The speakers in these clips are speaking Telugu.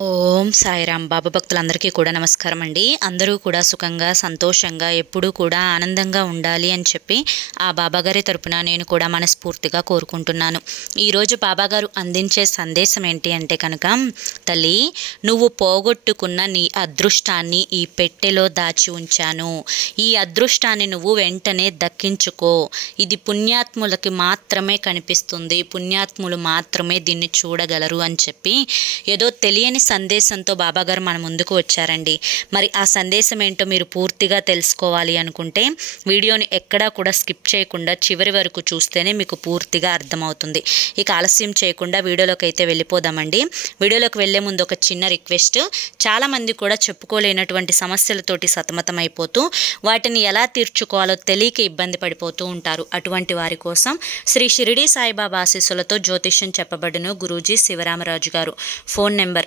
ఓం సాయిరామ్ బాబా భక్తులందరికీ కూడా నమస్కారం అండి. అందరూ కూడా సుఖంగా సంతోషంగా ఎప్పుడూ కూడా ఆనందంగా ఉండాలి అని చెప్పి ఆ బాబాగారి తరపున నేను కూడా మనస్ఫూర్తిగా కోరుకుంటున్నాను. ఈరోజు బాబాగారు అందించే సందేశం ఏంటి అంటే కనుక తల్లి నువ్వు పోగొట్టుకున్న నీ అదృష్టాన్ని ఈ పెట్టెలో దాచి ఉంచాను. ఈ అదృష్టాన్ని నువ్వు వెంటనే దక్కించుకో. ఇది పుణ్యాత్ములకి మాత్రమే కనిపిస్తుంది. పుణ్యాత్ములు మాత్రమే దీన్ని చూడగలరు అని చెప్పి ఏదో తెలియని సందేశంతో బాబాగారు మన ముందుకు వచ్చారండి. మరి ఆ సందేశం ఏంటో మీరు పూర్తిగా తెలుసుకోవాలి అనుకుంటే వీడియోని ఎక్కడా కూడా స్కిప్ చేయకుండా చివరి వరకు చూస్తేనే మీకు పూర్తిగా అర్థమవుతుంది. ఇక ఆలస్యం చేయకుండా వీడియోలోకి అయితే వెళ్ళిపోదామండి. వీడియోలోకి వెళ్ళే ముందు ఒక చిన్న రిక్వెస్ట్. చాలామంది కూడా చెప్పుకోలేనటువంటి సమస్యలతోటి సతమతమైపోతూ వాటిని ఎలా తీర్చుకోవాలో తెలియక ఇబ్బంది పడిపోతూ ఉంటారు. అటువంటి వారి కోసం శ్రీ షిరిడి సాయిబాబా ఆశీస్సులతో జ్యోతిష్యం చెప్పబడును Guruji Sivaramaraju garu. Phone number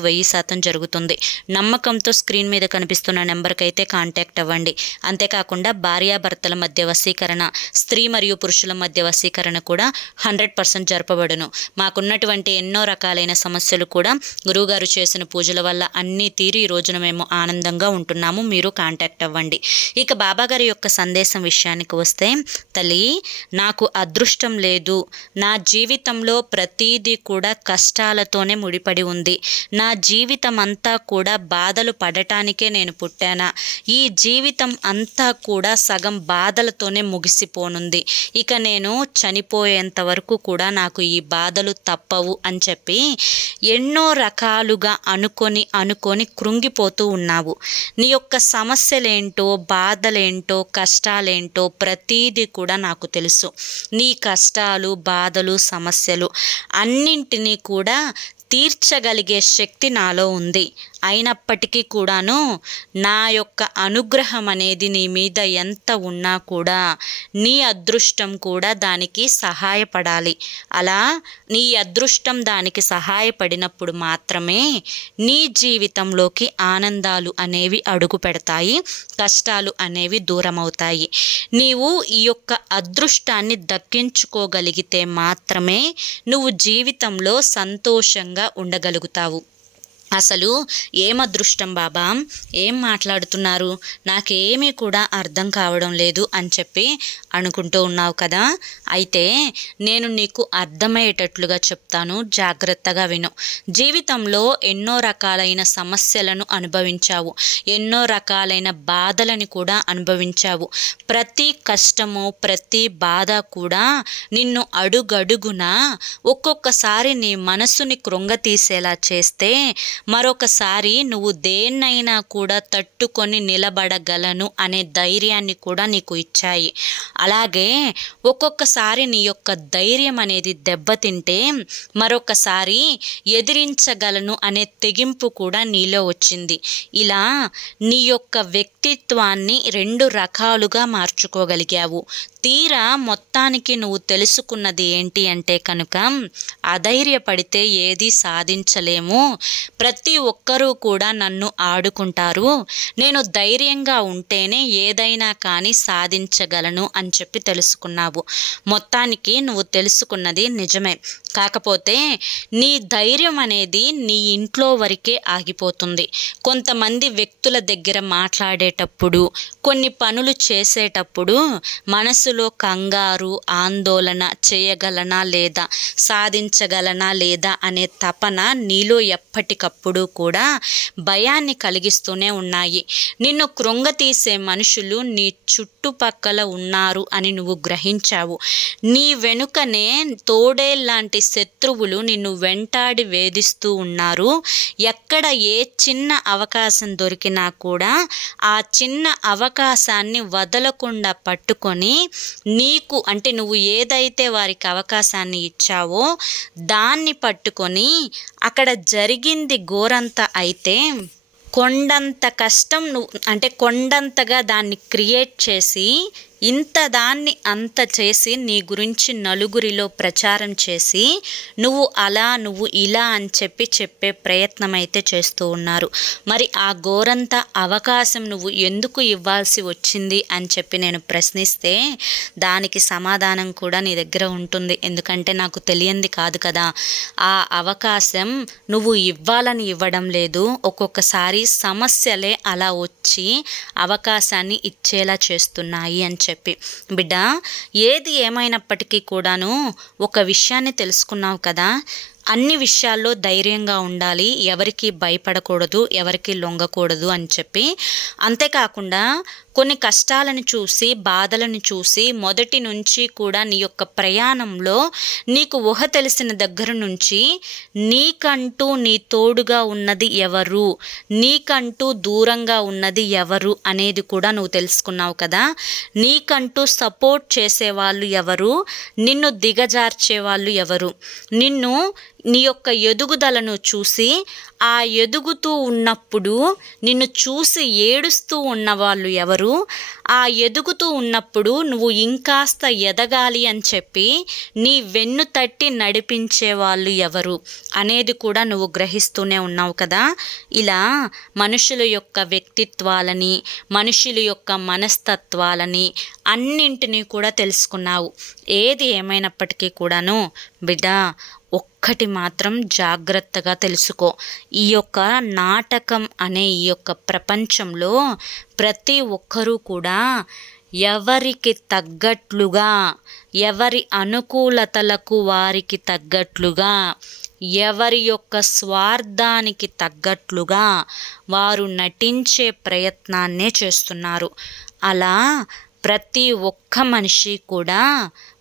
వెయ్యి శాతం జరుగుతుంది. నమ్మకంతో స్క్రీన్ మీద కనిపిస్తున్న నెంబర్కి అయితే కాంటాక్ట్ అవ్వండి. అంతేకాకుండా భార్యాభర్తల మధ్య వశీకరణ స్త్రీ మరియు పురుషుల మధ్య వశీకరణ కూడా హండ్రెడ్ పర్సెంట్ జరపబడును. మాకున్నటువంటి ఎన్నో రకాలైన సమస్యలు కూడా గురువుగారు చేసిన పూజల వల్ల అన్నీ తీరి ఈ రోజున మేము ఆనందంగా ఉంటున్నాము. మీరు కాంటాక్ట్ అవ్వండి. ఇక బాబాగారి యొక్క సందేశం విషయానికి వస్తే తల్లి నాకు అదృష్టం లేదు. నా జీవితంలో ప్రతీది కూడా కష్టాలతోనే ముడిపడి ఉంది. నా నా జీవితం అంతా కూడా బాధలు పడటానికే నేను పుట్టానా? ఈ జీవితం అంతా కూడా సగం బాధలతోనే ముగిసిపోనుంది. ఇక నేను చనిపోయేంత వరకు కూడా నాకు ఈ బాధలు తప్పవు అని చెప్పి ఎన్నో రకాలుగా అనుకొని అనుకొని కృంగిపోతూ ఉన్నావు. నీ యొక్క సమస్యలేంటో బాధలేంటో కష్టాలేంటో ప్రతీది కూడా నాకు తెలుసు. నీ కష్టాలు బాధలు సమస్యలు అన్నింటినీ కూడా తీర్చగలిగే శక్తి నాలో ఉంది. అయినప్పటికీ కూడాను నా యొక్క అనుగ్రహం అనేది నీ మీద ఎంత ఉన్నా కూడా నీ అదృష్టం కూడా దానికి సహాయపడాలి. అలా నీ అదృష్టం దానికి సహాయపడినప్పుడు మాత్రమే నీ జీవితంలోకి ఆనందాలు అనేవి అడుగు పెడతాయి కష్టాలు అనేవి దూరం అవుతాయి నీవు ఈ యొక్క అదృష్టాన్ని దక్కించుకోగలిగితే మాత్రమే నువ్వు జీవితంలో సంతోషంగా ఉండగలుగుతావు. అసలు ఏం అదృష్టం బాబా? ఏం మాట్లాడుతున్నారు? నాకేమీ కూడా అర్థం కావడం లేదు అని చెప్పి అనుకుంటూ ఉన్నావు కదా? అయితే నేను నీకు అర్థమయ్యేటట్లుగా చెప్తాను జాగ్రత్తగా విను. జీవితంలో ఎన్నో రకాలైన సమస్యలను అనుభవించావు. ఎన్నో రకాలైన బాధలను కూడా అనుభవించావు. ప్రతి కష్టము ప్రతి బాధ కూడా నిన్ను అడుగడుగున ఒక్కొక్కసారి నీ మనసుని కృంగతీసేలా చేస్తే మరొకసారి నువ్వు దేన్నైనా కూడా తట్టుకొని నిలబడగలను అనే ధైర్యాన్ని కూడా నీకు ఇచ్చాయి. అలాగే ఒక్కొక్కసారి నీ యొక్క ధైర్యం అనేది దెబ్బతింటే మరొకసారి ఎదిరించగలను అనే తెగింపు కూడా నీలో వచ్చింది. ఇలా నీ యొక్క వ్యక్తిత్వాన్ని రెండు రకాలుగా మార్చుకోగలిగావు. తీరా మొత్తానికి నువ్వు తెలుసుకున్నది ఏంటి అంటే కనుక అధైర్యపడితే ఏది సాధించలేము. ప్రతి ఒక్కరూ కూడా నన్ను ఆడుకుంటారు. నేను ధైర్యంగా ఉంటేనే ఏదైనా కానీ సాధించగలను అని చెప్పి తెలుసుకున్నావు. మొత్తానికి నువ్వు తెలుసుకున్నది నిజమే. కాకపోతే నీ ధైర్యం అనేది నీ ఇంట్లో వరకే ఆగిపోతుంది. కొంతమంది వ్యక్తుల దగ్గర మాట్లాడేటప్పుడు కొన్ని పనులు చేసేటప్పుడు మనసులో కంగారు ఆందోళన చేయగలనా లేదా సాధించగలనా లేదా అనే తపన నీలో ఎప్పటికప్పుడు కూడా భయాన్ని కలిగిస్తూనే ఉన్నాయి. నిన్ను కృంగతీసే మనుషులు నీ చుట్టుపక్కల ఉన్నారు అని నువ్వు గ్రహించావు. నీ వెనుకనే తోడేల్లాంటి శత్రువులు నిన్ను వెంటాడి వేధిస్తూ ఉన్నారు. ఎక్కడ ఏ చిన్న అవకాశం దొరికినా కూడా ఆ చిన్న అవకాశాన్ని వదలకుండా పట్టుకొని నీకు అంటే నువ్వు ఏదైతే వారికి అవకాశాన్ని ఇచ్చావో దాన్ని పట్టుకొని అక్కడ జరిగింది గోరంత అయితే కొండంత కష్టం నువ్వు అంటే కొండంతగా దాన్ని క్రియేట్ చేసి ఇంత దాన్ని అంత చేసి నీ గురించి నలుగురిలో ప్రచారం చేసి నువ్వు అలా నువ్వు ఇలా అని చెప్పి చెప్పే ప్రయత్నం అయితే చేస్తూ ఉన్నారు. మరి ఆ ఘోరంత అవకాశం నువ్వు ఎందుకు ఇవ్వాల్సి వచ్చింది అని చెప్పి నేను ప్రశ్నిస్తే దానికి సమాధానం కూడా నీ దగ్గర ఉంటుంది. ఎందుకంటే నాకు తెలియంది కాదు కదా. ఆ అవకాశం నువ్వు ఇవ్వాలని ఇవ్వడం లేదు. ఒక్కొక్కసారి సమస్యలే అలా వచ్చి అవకాశాన్ని ఇచ్చేలా చేస్తున్నాయి అని చెప్పి. బిడ్డ ఏది ఏమైనప్పటికీ కూడాను ఒక విషయాన్ని తెలుసుకున్నావు కదా. అన్ని విషయాల్లో ధైర్యంగా ఉండాలి. ఎవరికి భయపడకూడదు ఎవరికి లొంగకూడదు అని చెప్పి. అంతేకాకుండా కొన్ని కష్టాలను చూసి బాధలను చూసి మొదటి నుంచి కూడా నీ యొక్క ప్రయాణంలో నీకు ఊహ తెలిసిన దగ్గర నుంచి నీకంటూ నీ తోడుగా ఉన్నది ఎవరు? నీకంటూ దూరంగా ఉన్నది ఎవరు అనేది కూడా నువ్వు తెలుసుకున్నావు కదా. నీకంటూ సపోర్ట్ చేసేవాళ్ళు ఎవరు? నిన్ను దిగజార్చే వాళ్ళు ఎవరు? నిన్ను నీ యొక్క ఎదుగుదలను చూసి ఆ ఎదుగుతూ ఉన్నప్పుడు నిన్ను చూసి ఏడుస్తూ ఉన్నవాళ్ళు ఎవరు? ఆ ఎదుగుతూ ఉన్నప్పుడు నువ్వు ఇంకాస్త ఎదగాలి అని చెప్పి నీ వెన్ను తట్టి నడిపించే వాళ్ళు ఎవరు? అనేది కూడా నువ్వు గ్రహిస్తూనే ఉన్నావు కదా? ఇలా మనుషుల యొక్క వ్యక్తిత్వాలని మనుషుల యొక్క మనస్తత్వాలని అన్నింటినీ కూడా తెలుసుకున్నావు. ఏది ఏమైనప్పటికీ కూడాను బిడ్డ ఒక్కటి మాత్రం జాగ్రత్తగా తెలుసుకో. ఈ యొక్క నాటకం అనే ఈ యొక్క ప్రపంచంలో ప్రతి ఒక్కరూ కూడా ఎవరికి తగ్గట్లుగా ఎవరి అనుకూలతలకు వారికి తగ్గట్లుగా ఎవరి యొక్క స్వార్థానికి తగ్గట్లుగా వారు నటించే ప్రయత్నాన్నే చేస్తున్నారు. అలా ప్రతి ఒక్క మనిషి కూడా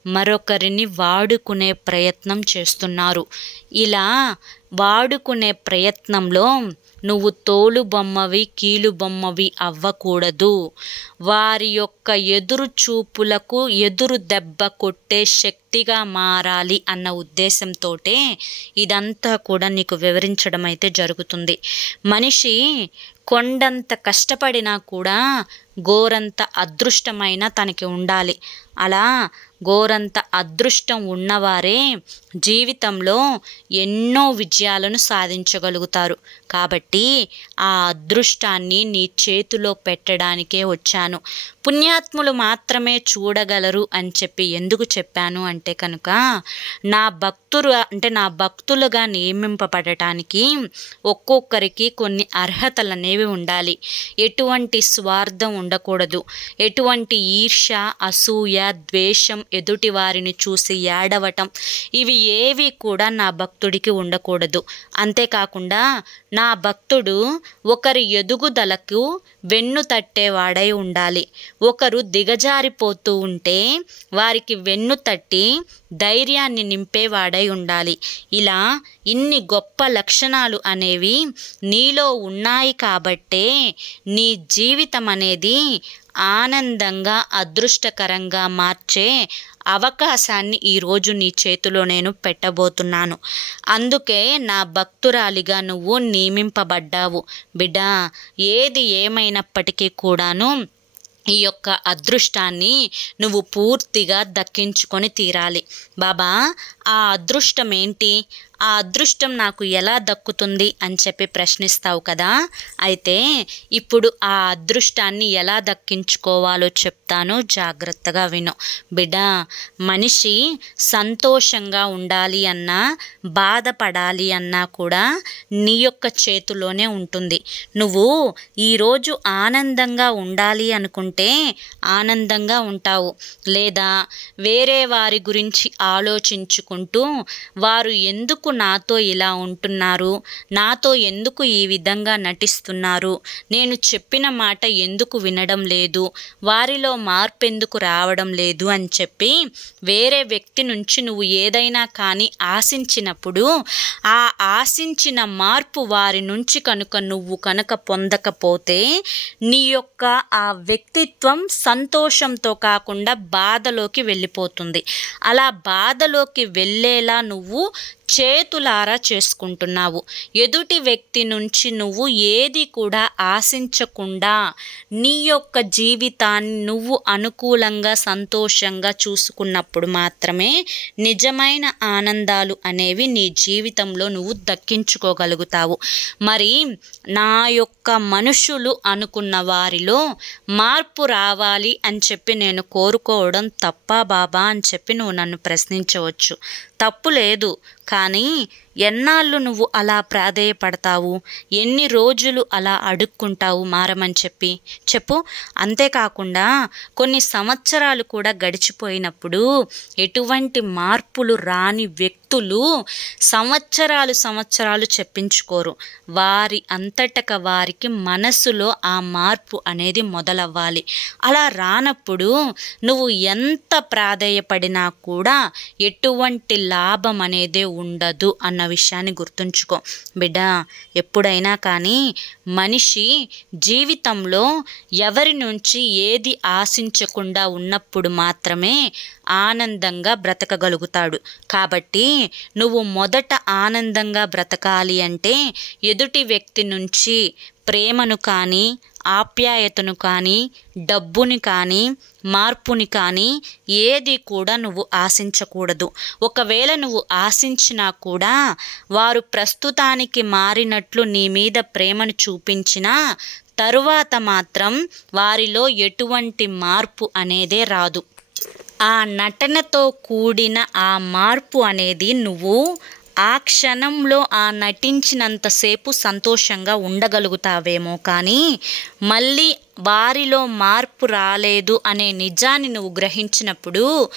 మరొకరిని వాడుకునే ప్రయత్నం చేస్తున్నారు. ఇలా వాడుకునే ప్రయత్నంలో నువ్వు తోలు బొమ్మవి కీలు బొమ్మవి అవ్వకూడదు. వారి యొక్క ఎదురు చూపులకు ఎదురు దెబ్బ కొట్టే శక్తిగా మారాలి అన్న ఉద్దేశంతో ఇదంతా కూడా నీకు వివరించడం అయితే జరుగుతుంది. మనిషి కొండంత కష్టపడినా కూడా గోరంత అదృష్టమైన తనకి ఉండాలి. అలా గోరంత అదృష్టం ఉన్నవారే జీవితంలో ఎన్నో విజయాలను సాధించగలుగుతారు. కాబట్టి ఆ అదృష్టాన్ని నీ చేతిలో పెట్టడానికే వచ్చాను. పుణ్యాత్ములు మాత్రమే చూడగలరు అని చెప్పి ఎందుకు చెప్పాను అంటే కనుక నా భక్తులు అంటే నా భక్తులుగా నియమింపబడటానికి ఒక్కొక్కరికి కొన్ని అర్హతలు అనేవి ఉండాలి. ఎటువంటి స్వార్థం ఉండకూడదు. ఎటువంటి ఈర్ష అసూయ ద్వేషం ఎదుటి వారిని చూసి ఏడవటం ఇవి ఏవి కూడా నా భక్తుడికి ఉండకూడదు. అంతేకాకుండా నా భక్తుడు ఒకరి ఎదుగుదలకు వెన్ను తట్టేవాడై ఉండాలి. ఒకరు దిగజారిపోతూ ఉంటే వారికి వెన్ను తట్టి ధైర్యాన్ని నింపేవాడై ఉండాలి. ఇలా ఇన్ని గొప్ప లక్షణాలు అనేవి నీలో ఉన్నాయి కాబట్టే నీ జీవితం అనేది ఆనందంగా అదృష్టకరంగా మార్చే అవకాశాన్ని ఈరోజు నీ చేతిలో నేను పెట్టబోతున్నాను. అందుకే నా భక్తురాలిగా నువ్వు నియమింపబడ్డావు. బిడ్డా ఏది ఏమైనప్పటికీ కూడాను ఈ యొక్క అదృష్టాన్ని నువ్వు పూర్తిగా దక్కించుకొని తీరాలి. బాబా ఆ అదృష్టం ఏంటి? ఆ అదృష్టం నాకు ఎలా దక్కుతుంది అని చెప్పి ప్రశ్నిస్తావు కదా? అయితే ఇప్పుడు ఆ అదృష్టాన్ని ఎలా దక్కించుకోవాలో చెప్తాను. జాగ్రత్తగా విను. బిడ్డ మనిషి సంతోషంగా ఉండాలి అన్నా బాధపడాలి అన్నా కూడా నీ యొక్క చేతిలోనే ఉంటుంది. నువ్వు ఈరోజు ఆనందంగా ఉండాలి అనుకుంటే ఆనందంగా ఉంటావు. లేదా వేరే వారి గురించి ఆలోచించుకుంటూ చేసుకుంటూ వారు ఎందుకు నాతో ఇలా ఉంటున్నారు? నాతో ఎందుకు ఈ విధంగా నటిస్తున్నారు? నేను చెప్పిన మాట ఎందుకు వినడం లేదు? వారిలో మార్పు ఎందుకు రావడం లేదు అని చెప్పి వేరే వ్యక్తి నుంచి నువ్వు ఏదైనా కానీ ఆశించినప్పుడు ఆ ఆశించిన మార్పు వారి నుంచి కనుక నువ్వు కనుక పొందకపోతే నీ యొక్క ఆ వ్యక్తిత్వం సంతోషంతో కాకుండా బాధలోకి వెళ్ళిపోతుంది. అలా బాధలోకి వెళ్ళేలా నువ్వు చేతులారా చేసుకుంటున్నావు. ఎదుటి వ్యక్తి నుంచి నువ్వు ఏది కూడా ఆశించకుండా నీ యొక్క జీవితాన్ని నువ్వు అనుకూలంగా సంతోషంగా చూసుకున్నప్పుడు మాత్రమే నిజమైన ఆనందాలు అనేవి నీ జీవితంలో నువ్వు దక్కించుకోగలుగుతావు. మరి నా యొక్క మనుషులు అనుకున్న వారిలో మార్పు రావాలి అని చెప్పి నేను కోరుకోవడం తప్పా బాబా అని చెప్పి నువ్వు నన్ను ప్రశ్నించవచ్చు. తప్పు లేదు. కానీ ఎన్నాళ్ళు నువ్వు అలా ప్రాధేయపడతావు? ఎన్ని రోజులు అలా అడుక్కుంటావు మారమని చెప్పి? చెప్పు. అంతేకాకుండా కొన్ని సంవత్సరాలు కూడా గడిచిపోయినప్పుడు ఎటువంటి మార్పులు రాని వ్యక్తులు సంవత్సరాలు సంవత్సరాలు చెప్పించుకోరు. వారి అంతటక వారికి మనసులో ఆ మార్పు అనేది మొదలవ్వాలి. అలా రానప్పుడు నువ్వు ఎంత ప్రాధేయపడినా కూడా ఎటువంటి లాభం అనేది ఉండదు అన్న విషయాన్ని గుర్తుంచుకో. బిడ్డ ఎప్పుడైనా కానీ మనిషి జీవితంలో ఎవరి నుంచి ఏది ఆశించకుండా ఉన్నప్పుడు మాత్రమే ఆనందంగా బ్రతకగలుగుతాడు. కాబట్టి నువ్వు మొదట ఆనందంగా బ్రతకాలి అంటే ఎదుటి వ్యక్తి నుంచి ప్రేమను కానీ ఆప్యాయతను కానీ డబ్బుని కానీ మార్పుని కానీ ఏది కూడా నువ్వు ఆశించకూడదు. ఒకవేళ నువ్వు ఆశించినా కూడా వారు ప్రస్తుతానికి మారినట్లు నీ మీద ప్రేమను చూపించినా తరువాత మాత్రం వారిలో ఎటువంటి మార్పు అనేదే రాదు. ఆ నటనతో కూడిన ఆ మార్పు అనేది నువ్వు ఆ క్షణంలో ఆ నటించినంతసేపు సంతోషంగా ఉండగలుగుతావేమో కానీ మళ్ళీ వారిలో మార్పు రాలేదు అనే నిజాన్ని నువ్వు గ్రహించినప్పుడు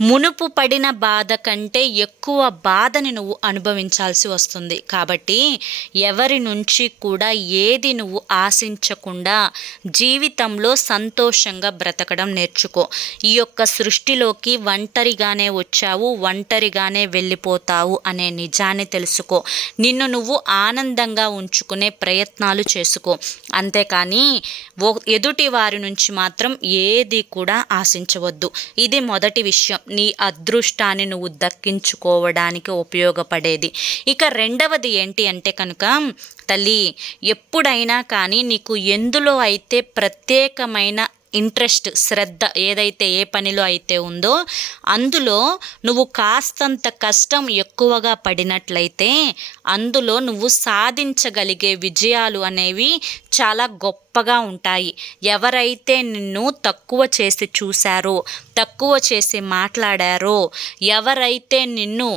మునుపు పడిన బాధ కంటే ఎక్కువ బాధని నువ్వు అనుభవించాల్సి వస్తుంది. కాబట్టి ఎవరి నుంచి కూడా ఏది నువ్వు ఆశించకుండా జీవితంలో సంతోషంగా బ్రతకడం నేర్చుకో. ఈ యొక్క సృష్టిలోకి ఒంటరిగానే వచ్చావు ఒంటరిగానే వెళ్ళిపోతావు అనే నిజాన్ని తెలుసుకో. నిన్ను నువ్వు ఆనందంగా ఉంచుకునే ప్రయత్నాలు చేసుకో. అంతేకాని ఓ ఎదుటి వారి నుంచి మాత్రం ఏది కూడా ఆశించవద్దు. ఇది మొదటి విషయం. నీ అదృష్టాన్ని నువ్వు దక్కించుకోవడానికి ఉపయోగపడేది. ఇక రెండవది ఏంటి అంటే కనుక తల్లి ఎప్పుడైనా కానీ నీకు ఎందులో అయితే ప్రత్యేకమైన ఇంట్రెస్ట్ శ్రద్ధ ఏదైతే ఏ పనిలో అయితే ఉందో అందులో నువ్వు కాస్తంత కష్టం ఎక్కువగా పడినట్లయితే అందులో నువ్వు సాధించగలిగే విజయాలు అనేవి చాలా గొప్ప గొప్పగా ఉంటాయి. ఎవరైతే నిన్ను తక్కువ చేసి చూశారో తక్కువ చేసి మాట్లాడారో ఎవరైతే నిన్ను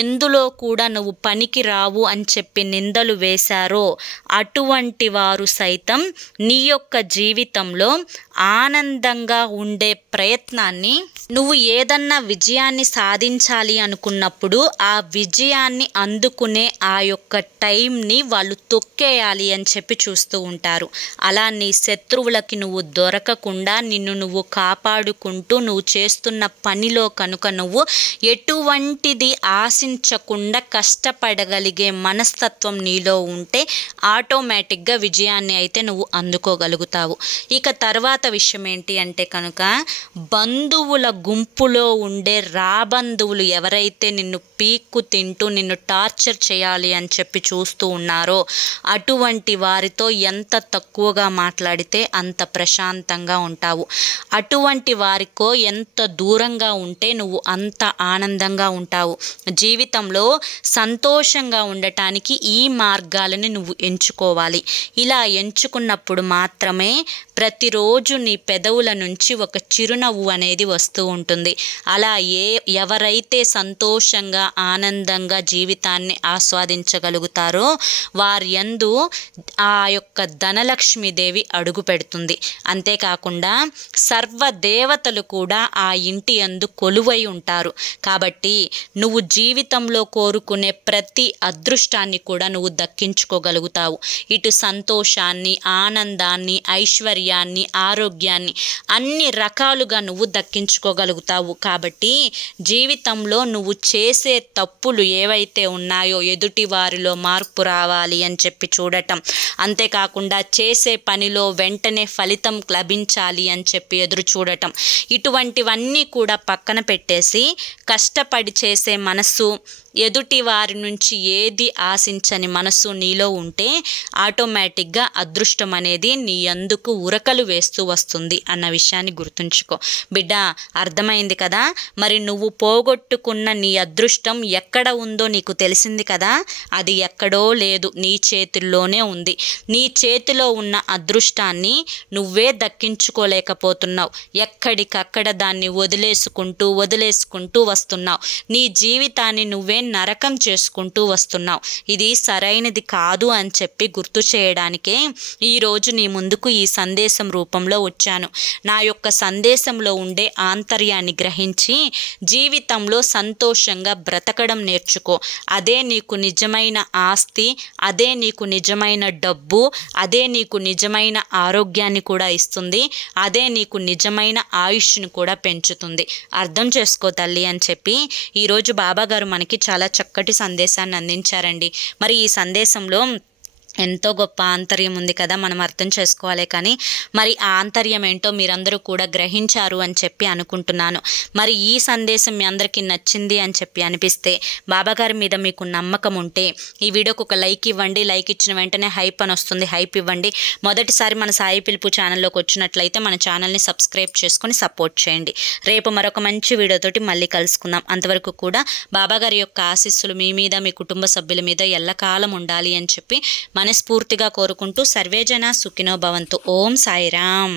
ఎందులో కూడా నువ్వు పనికి రావు అని చెప్పి నిందలు వేశారో అటువంటి వారు సైతం నీ యొక్క జీవితంలో ఆనందంగా ఉండే ప్రయత్నాన్ని నువ్వు ఏదన్నా విజయాన్ని సాధించాలి అనుకున్నప్పుడు ఆ విజయాన్ని అందుకునే ఆ యొక్క టైంని వాళ్ళు తొక్కేయాలి అని చెప్పి చూస్తూ ఉంటారు. అలా నీ శత్రువులకి నువ్వు దొరకకుండా నిన్ను నువ్వు కాపాడుకుంటూ నువ్వు చేస్తున్న పనిలో కనుక నువ్వు ఎటువంటిది ఆశించకుండా కష్టపడగలిగే మనస్తత్వం నీలో ఉంటే ఆటోమేటిక్గా విజయాన్ని అయితే నువ్వు అందుకోగలుగుతావు. ఇక తర్వాత విషయం ఏంటి అంటే కనుక బంధువుల గుంపులో ఉండే రాబంధువులు ఎవరైతే నిన్ను పీక్కు తింటూ నిన్ను టార్చర్ చేయాలి అని చెప్పి చూస్తూ ఉన్నారో అటువంటి వారితో ఎంత తక్కువగా మాట్లాడితే అంత ప్రశాంతంగా ఉంటావు. అటువంటి వారికో ఎంత దూరంగా ఉంటే నువ్వు అంత ఆనందంగా ఉంటావు. జీవితంలో సంతోషంగా ఉండటానికి ఈ మార్గాలని నువ్వు ఎంచుకోవాలి. ఇలా ఎంచుకున్నప్పుడు మాత్రమే ప్రతిరోజు నీ పెదవుల నుంచి ఒక చిరునవ్వు అనేది వస్తూ ఉంటుంది. అలా ఏ ఎవరైతే సంతోషంగా ఆనందంగా జీవితాన్ని ఆస్వాదించగలుగుతారో వారి యందు ఆ యొక్క ధనలక్ష్మీదేవి అడుగు పెడుతుంది. అంతేకాకుండా సర్వ దేవతలు కూడా ఆ ఇంటి యందు కొలువై ఉంటారు. కాబట్టి నువ్వు జీవితంలో కోరుకునే ప్రతి అదృష్టాన్ని కూడా నువ్వు దక్కించుకోగలుగుతావు. ఇటు సంతోషాన్ని ఆనందాన్ని ఐశ్వర్యాన్ని ఆరోగ్యాన్ని అన్ని రకాలుగా నువ్వు దక్కించుకోగలుగుతావు. కాబట్టి జీవితంలో నువ్వు చేసే తప్పులు ఏవైతే ఉన్నాయో ఎదుటి వారిలో మార్పు రావాలి అని చెప్పి చూడటం. అంతేకాకుండా చేసే పనిలో వెంటనే ఫలితం లభించాలి అని చెప్పి ఎదురు చూడటం. ఇటువంటివన్నీ కూడా పక్కన పెట్టేసి కష్టపడి చేసే మనస్సు ఎదుటి వారి నుంచి ఏది ఆశించని మనస్సు నీలో ఉంటే ఆటోమేటిక్గా అదృష్టం అనేది నీ అందుకు ఉరకలు వేస్తూ వస్తుంది అన్న విషయాన్ని గుర్తుంచుకో. బిడ్డ అర్థమైంది కదా? మరి నువ్వు పోగొట్టుకున్న నీ అదృష్టం ఎక్కడ ఉందో నీకు తెలిసింది కదా? అది ఎక్కడో లేదు. నీ చేతుల్లోనే ఉంది. నీ చేతిలో ఉన్న అదృష్టాన్ని నువ్వే దక్కించుకోలేకపోతున్నావు. ఎక్కడికక్కడ దాన్ని వదిలేసుకుంటూ వదిలేసుకుంటూ వస్తున్నావు. నీ జీవితాన్ని నువ్వే నరకం చేసుకుంటూ వస్తున్నావు. ఇది సరైనది కాదు అని చెప్పి గుర్తు చేయడానికే ఈరోజు నీ ముందుకు ఈ సందేశం రూపంలో వచ్చాను. నా యొక్క సందేశంలో ఉండే ఆంతర్యాన్ని గ్రహించి జీవితంలో సంతోషంగా బ్రతకడం నేర్చుకో. అదే నీకు నిజమైన ఆస్తి అదే నీకు నిజమైన డబ్బు అదే నీకు నిజమైన ఆరోగ్యాన్ని కూడా ఇస్తుంది అదే నీకు నిజమైన ఆయుష్ని కూడా పెంచుతుంది. అర్థం చేసుకో తల్లి అని చెప్పి ఈరోజు బాబాగారు మనకి చాలా చక్కటి సందేశాన్ని అందించారండి. మరి ఈ సందేశంలో ఎంతో గొప్ప ఆంతర్యం ఉంది కదా మనం అర్థం చేసుకోవాలి కానీ మరి ఆ ఆంతర్యం ఏంటో మీరందరూ కూడా గ్రహించారు అని చెప్పి అనుకుంటున్నాను. మరి ఈ సందేశం మీ అందరికీ నచ్చింది అని చెప్పి అనిపిస్తే బాబాగారి మీద మీకు నమ్మకం ఉంటే ఈ వీడియోకి ఒక లైక్ ఇవ్వండి. లైక్ ఇచ్చిన వెంటనే హైప్ అని వస్తుంది. హైప్ ఇవ్వండి. మొదటిసారి మన సాయి పిలుపు ఛానల్లోకి వచ్చినట్లయితే మన ఛానల్ని సబ్స్క్రైబ్ చేసుకొని సపోర్ట్ చేయండి. రేపు మరొక మంచి వీడియోతోటి మళ్ళీ కలుసుకుందాం. అంతవరకు కూడా బాబాగారి యొక్క ఆశీస్సులు మీ మీద మీ కుటుంబ సభ్యుల మీద ఎల్లకాలం ఉండాలి అని చెప్పి మనస్ఫూర్తిగా కోరుకుంటూ సర్వేజన సుఖినో భవంతు. ఓం సాయిరామ్.